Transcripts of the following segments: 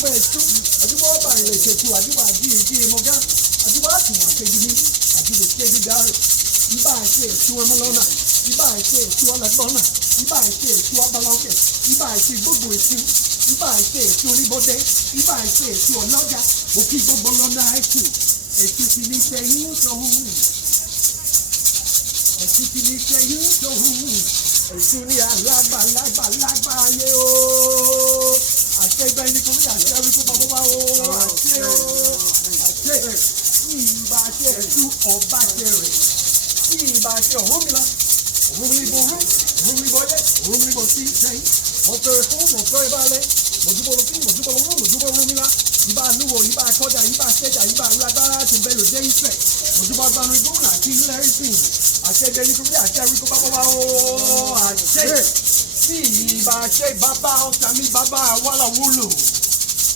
àdúgbò ẹ̀sùn àdúgbò ọba ìrìn ìṣètò àdúgbò àdìrìdì èmọ̀gá àdúgbò àtùwọ̀n àkejì àdúgbò kéde dáre ibà ṣe ètò ọmọ lọ́nà ibà ṣe ètò ọlọ́gbọ́nà ibà ṣe ètò ọbalọ́kẹ̀ ibà ṣe gbogbo ètò ibà ṣe ètò oníbọdẹ ibà ṣe ètò ọlọ́jà òkè gbogbo lọ́nà ètò ètò ti ní sẹ́yìn sọ́hún ètò ti ní sẹ́yìn sọ́hún ètò ní alágbàlagbà ayé o àṣẹ ibà ẹni kò ní àṣẹ wípé bàbá wa o àṣẹ o àṣẹ ìbá ṣe ètò ọba kẹrẹ ìbá ṣe ọ̀hún mi la òun mi bò rú òun mi bò yẹ òun mi bò sí sẹ́yìn mo fẹ́rẹ̀ fún mo fẹ́rẹ̀ balẹ̀ mo dúpọ̀ lọ fún mo dúpọ̀ lọ fún mo dúpọ̀ lọ mi la ibà lúwo ibà kọjá ibà ṣẹjà ibà alágbára ti bẹ lòdì ìfẹ́ mo dúpọ̀ gbanu igun àti ilẹ̀ ìsìn àṣẹ ìdẹni tó bí àṣẹ rí kó bá bọ́ wá o àṣẹ tí ibà ṣe bàbá ọ̀sán mi bàbá wàlà wúlò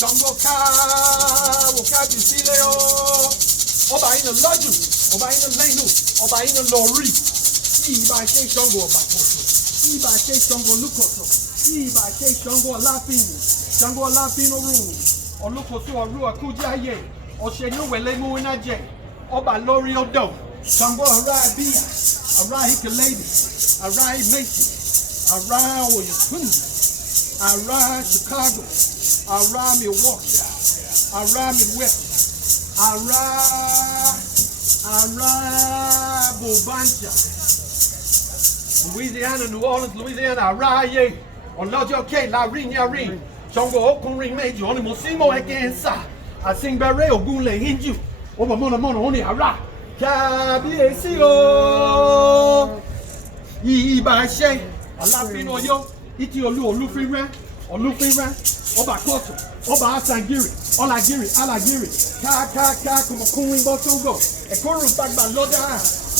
jọ̀ǹgọ̀ ká wò ká bì sílẹ̀ o ọba yìí nà lọ́jù ọba yìí nà lẹ́nu ọba yìí nà lọ́ọ̀rì tí ibà ṣe jọ̀ǹgọ̀ ọba kọ̀ọ̀tọ̀ tí ibà ṣe jọ̀ǹgọ̀ olùkọ̀tọ̀ tí ibà ṣe jọ̀ǹgọ̀ ọláfin orun olùkọ̀tọ̀ ọ̀rú ọ̀kújẹ́ ayé ọ̀ṣẹ̀ ní òwẹ̀lẹ̀ mú iná jẹ ọba lórí ọdọ̀ jọ̀ǹgọ̀ ará bíyà ará ìkẹlẹ́dì ará ìmẹ̀sì ará òyìnbó ará Chicago ará Milwaukee ará Midwest ará Bovancia Louisiana, New Orleans, Louisiana, aráyé ọlọ́jọ́ ké láàrin ní àárín ṣọ̀ngọ̀ ọkùnrin méjì ọ̀nì mọ̀símọ̀ ẹ̀kẹ́nsà àsìngbẹ̀rẹ̀ ògùn lẹ́yìn jù ọmọ mọ̀nàmọ́nà ọ̀nì àrà kábíyèsí o ìbà ṣe aláfin ọyọ́ ìtì olúfínrẹ́ ọba kọ́ọ̀tù ọba asangiri ọlagiri alagiri káàkáàká kọmọkùnrin bọ́ sóńgọ̀ ẹ̀kọ́rù gbàgbà lọ́dà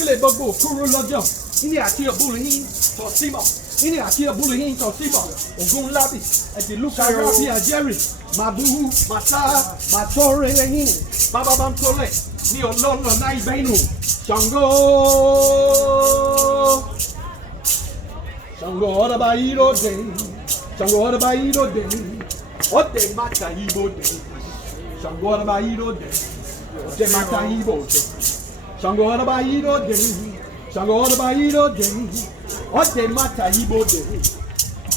ilé gbogbo òkúrú lọ́jọ́ ilé àti ọ̀bùrù yín tọ̀símọ̀ ilé àti ọ̀bùrù yín tọ̀símọ̀ ògùn lábì ẹ̀dìlúkà rábì àjẹrì màbúhù màtá màtọ́rẹ̀ lẹ́yìn bàbá bá ń tọ́lẹ̀ ní ọlọ́run náà ibẹ̀ inú Ṣàngó ọ̀dàbà yìí ló dé Ṣàngó ọ̀dàbà yìí ló dé ọ̀dẹ̀ mata ibo dé Ṣàngó ọ̀dàbà yìí ló dé ọ̀dẹ̀ mata ibo dé Ṣàngó ọ̀dàbà yìí ló dé Ṣàngó ọ̀dàbà yìí ló dé ọ̀dẹ̀ mata ibo dé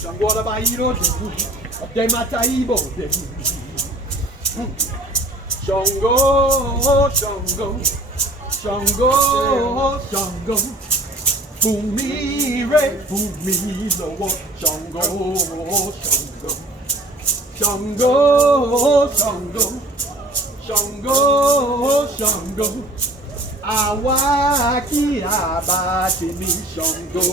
Ṣàngó ọ̀dàbà yìí ló dé ọ̀dẹ̀ mata ibo dé Ṣàngó fún mi rè fún mi lọ́wọ́ Ṣàngó àwa kí a bá ti ní Ṣàngó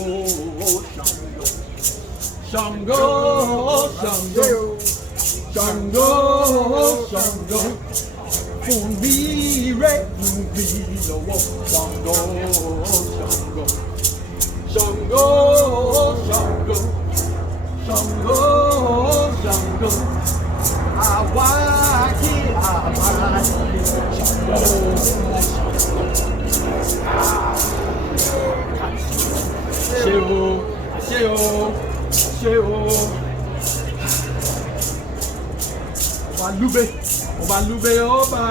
fún mi rè fún mi lọ́wọ́ Ṣàngó àwa kí a bá ti ní ṣe o ọba lúbẹ ọba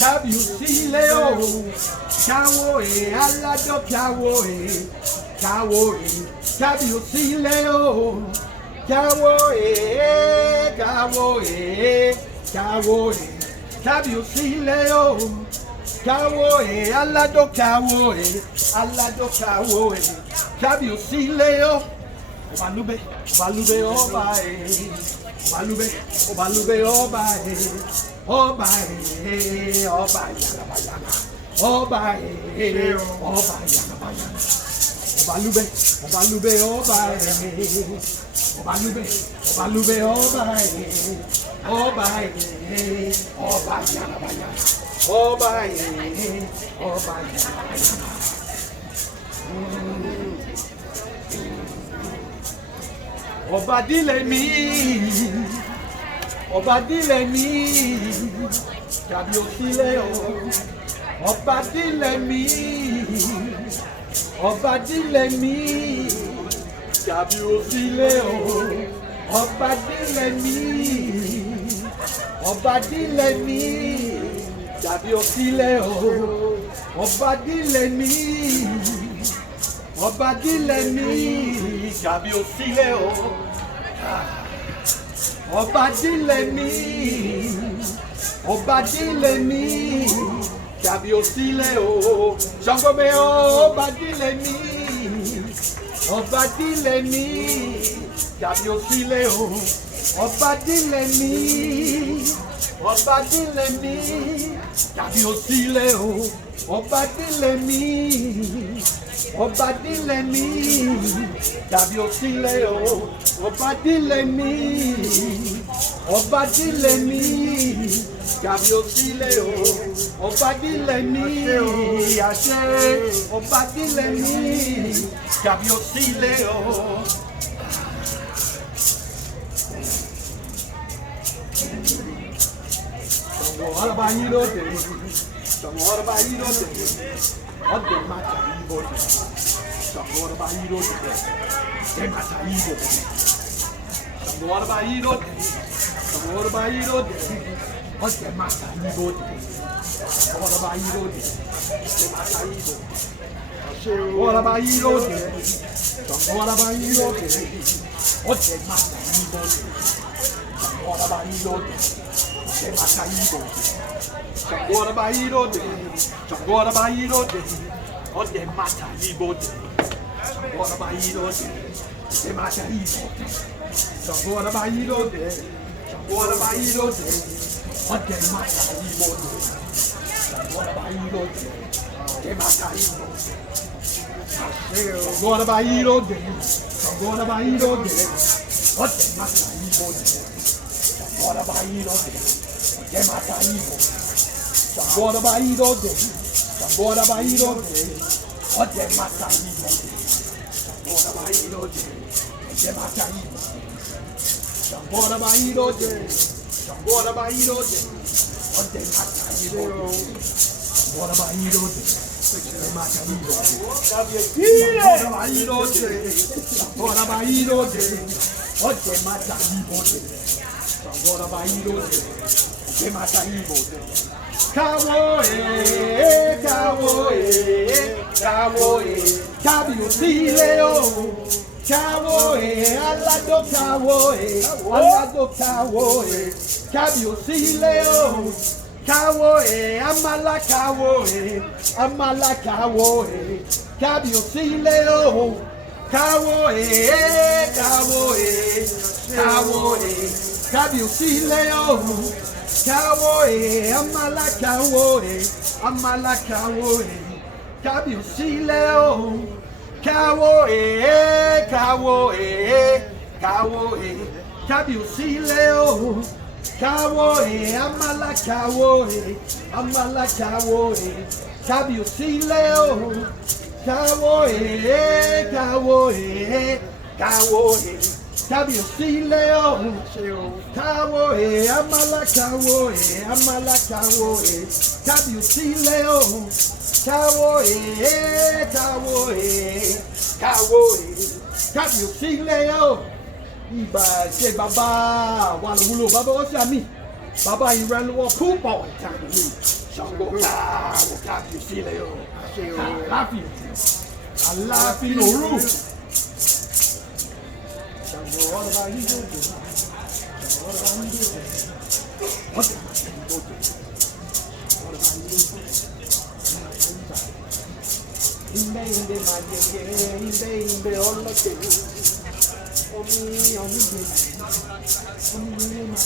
kábíyèsí lé o káwòye aládọ́ káwòye kábíyèsí lé o káwòye kábíyèsí lé o káwòye aládọ́ káwòye kábíyèsí lé o ọbalúbẹ ọba ọbalúbẹ ọba ọba yanabayana ọba yanabayana ọbalúbẹ ọba Ọbalúbẹ̀, Ọbalúbẹ̀, ọba ẹ̀, ọba ẹ̀, ọba yàrá, ọba ẹ̀, ọba yàrá. Ọba dílé mi, ọba dílé mi, tàbí òsílẹ̀ o. Ọba dílé mi, ọba dílé mi, tàbí òsílẹ̀ o. Ọba dílé mi, ọba dílé mi, tàbí òsílẹ̀ o. Ọba dílé mi, ọba dílé mi, tàbí òsílẹ̀ o. Ọba dílé mi, ọba dílé mi, tàbí òsílẹ̀ o. Ṣàngó mi ọba dílé mi, ọba dílé mi, tàbí òsílẹ̀ o. Ọba dílé mi, ọba dílé mi, tàbí òsílẹ̀ o. Ọba dílé mi, ọba dílé mi, tàbí òsílẹ̀ o. Ọba dílé mi, ọba dílé mi, tàbí òsílẹ̀ o. Ọba dílé mi, àṣẹ. Ọba dílé mi, tàbí òsílẹ̀ o. Ọ̀rọ̀ bá yín lóde, ọ̀rọ̀ bá yín lóde, ọ̀dẹ̀ máa tà yín bọ̀dẹ̀, ọ̀rọ̀ bá yín lóde, ọ̀dẹ̀ máa tà yín bọ̀dẹ̀, ọ̀rọ̀ bá yín lóde, ọ̀rọ̀ bá yín lóde, ọ̀dẹ̀ máa tà yín bọ̀dẹ̀, ọ̀rọ̀ bá yín lóde, ọ̀dẹ̀ máa tà yín bọ̀dẹ̀, ọ̀rọ̀ bá yín lóde, ọ̀rọ̀ bá yín lóde, ọ̀dẹ̀ máa tà yín bọ̀dẹ̀, ọ̀rọ̀ bá yín lóde. Agora vai ir onde? Agora vai ir onde? Onde mata e bote. Agora vai ir onde? Onde mata e bote. Agora vai ir onde? Agora vai ir onde? Onde mata e bote. Agora vai ir onde? Onde mata e bote. Agora vai ir onde? Agora vai ir onde? Onde mata e bote. Agora vai ir onde? Que mata Ivo, agora vai ir onde? Agora vai ir onde? Onde mata Ivo? Agora vai ir onde? Onde mata Ivo? Agora vai ir onde? Agora vai ir onde? Onde mata Ivo? Agora vai ir onde? Onde mata Ivo? Agora vai ir onde? Agora vai ir onde? Onde mata Ivo? Agora vai ir onde? Que mata Ivo. Cawoe, cawoe, cawoe, cabio sileo. Cawoe, alado cawoe, alado cawoe, cabio sileo. Cawoe, amala cawoe, amala cawoe, cabio sileo. Cawoe, cawoe, cawoe, cabio sileo. Cawoe, amala cawoe, amala cawoe, cabio sileo. Cawoe, cawoe, cawoe, cabio sileo. Cawoe, amala cawoe, amala cawoe, cabio sileo. Cawoe, cawoe, cawoe, cabio sileo. Cawoe, amala cawoe, amala cawoe, cabio sileo. Cawoe, cawoe, cawoe, cabio sileo. Iba ṣe bàbá wà lówúlò bàbá ó ṣàmì bàbá ìrànlọ́wọ́ púpọ̀ ìtàn mi Ṣàngó káwọ́ cabio sileo. Aláàfin aláàfin òru. Ṣàngó ọ̀rọ̀ bá yí lóde. Inde inde majeke, inde oloke. Omi de. Omi ma.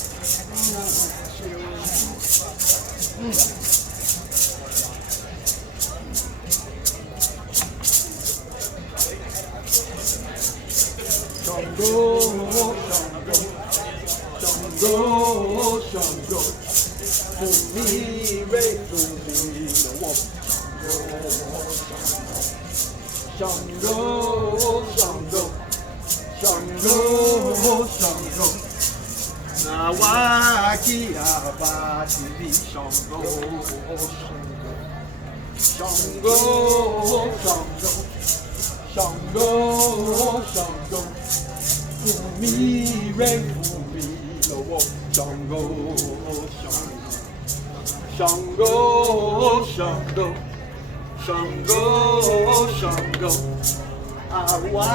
Ṣàngó Ṣàngó, fún mi rè fún mi lọ́wọ́. Ṣàngó, Ṣàngó, Ṣàngó, Ṣàngó. Àwa kí a bá ti rí Ṣàngó, Ṣàngó, Ṣàngó, Ṣàngó, Ṣàngó. Fún mi rè fún mi lọ́wọ́. Ṣàngó, Ṣàngó, Ṣàngó, Ṣàngó, Ṣàngó. Àwa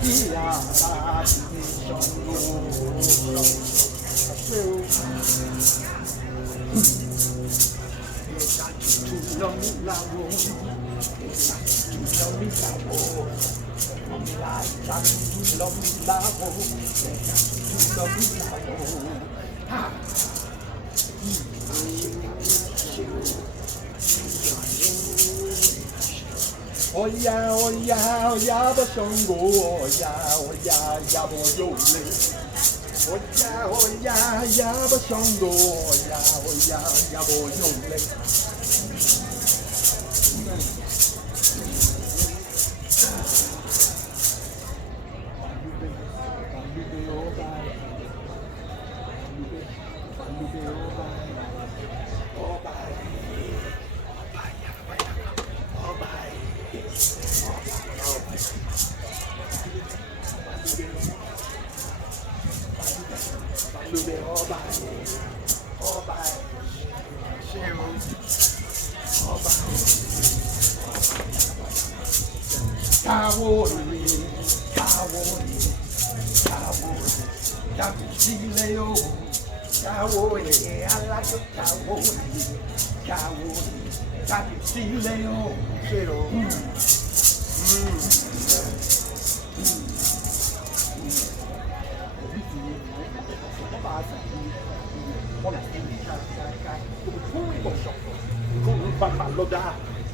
kí a bá ti rí Ṣàngó, Oya, oya, oya, ba Ṣàngó, oya, oya, ya bo yole. Oya, oya, ya ba Ṣàngó, oya, oya, ya bo yole.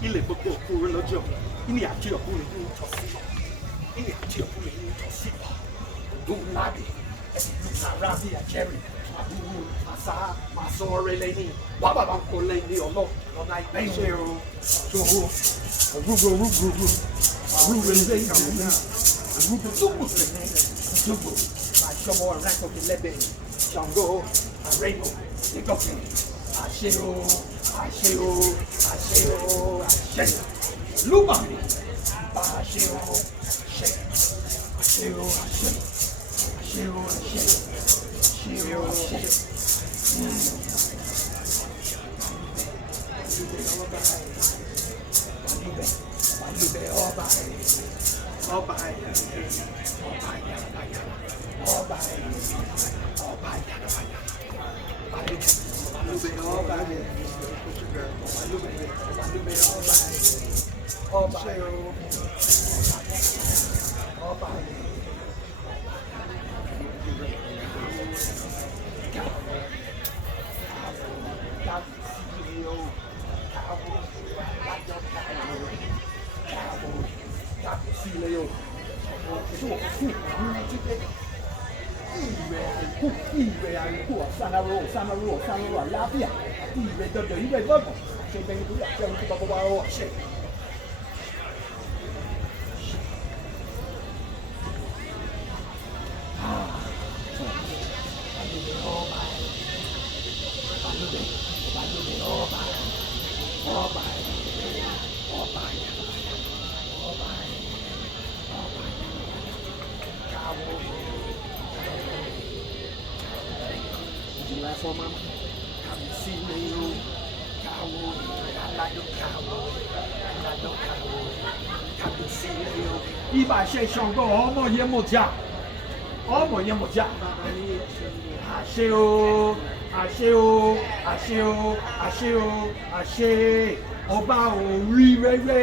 Il est beaucoup pour le job. Il y a Dieu pour les nous toxiques. Il y a Dieu pour les nous toxiques. D'où la vie, la ravi à Jerry. Massa, Masso Releni, Wababa Coleni, or no, on I pay zero. So, Rugo, my show and rack of the Lebe, Ṣàngó, a rainbow, the cooking, Luma, Iba ṣe Ṣàngó ọmọ yẹn mọ̀ já àṣẹ o àṣẹ o àṣẹ o àṣẹ o àṣẹ ọba orí rere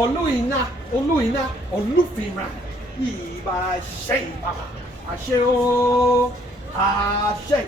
olúìná olúfìrà ìbá ṣe ìbá àṣẹ o àṣẹ.